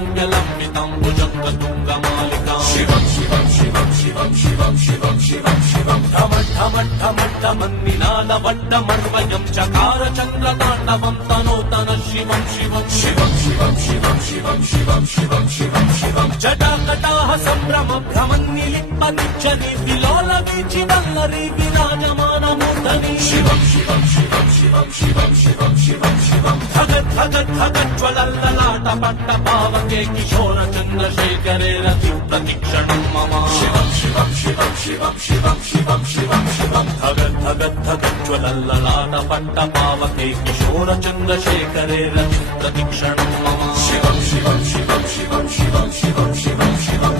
రమ్య లంబితం భుజంగతుంగమాలికాం శివం శివం శివం శివం శివం శివం శివం శివం ఢమఢమఢమఢమన్నినాదవడ్డమన్వయం చకార చంద్రతాండవం తనోతన శివం శివం శివం శివం శివం శివం శివం శివం శివం శివం జటాకటాహ సంభ్రమ భ్రమన్నిలిప్పనిచ్చని విలోల వీచి వల్లరి విరాజమానమూర్ధని శివం శివం శివం శివం శివం శివం శివం శివం ధగత్ ధగత్ ధగజ్వలల్లలాట పట్ట పావకే కిశోర చంద్రశేఖరే రతి ప్రతిక్షణం మమ శివం శివం శివం శివం శివం శివం శివం శివం ధగత్ ధగత్ ధగజ్వలల్లలాట పట్ట పావకే కిశోర చంద్రశేఖరే రతి ప్రతిక్షణం మమ శివం శివం శివం శివం శివం శివం శివం శివం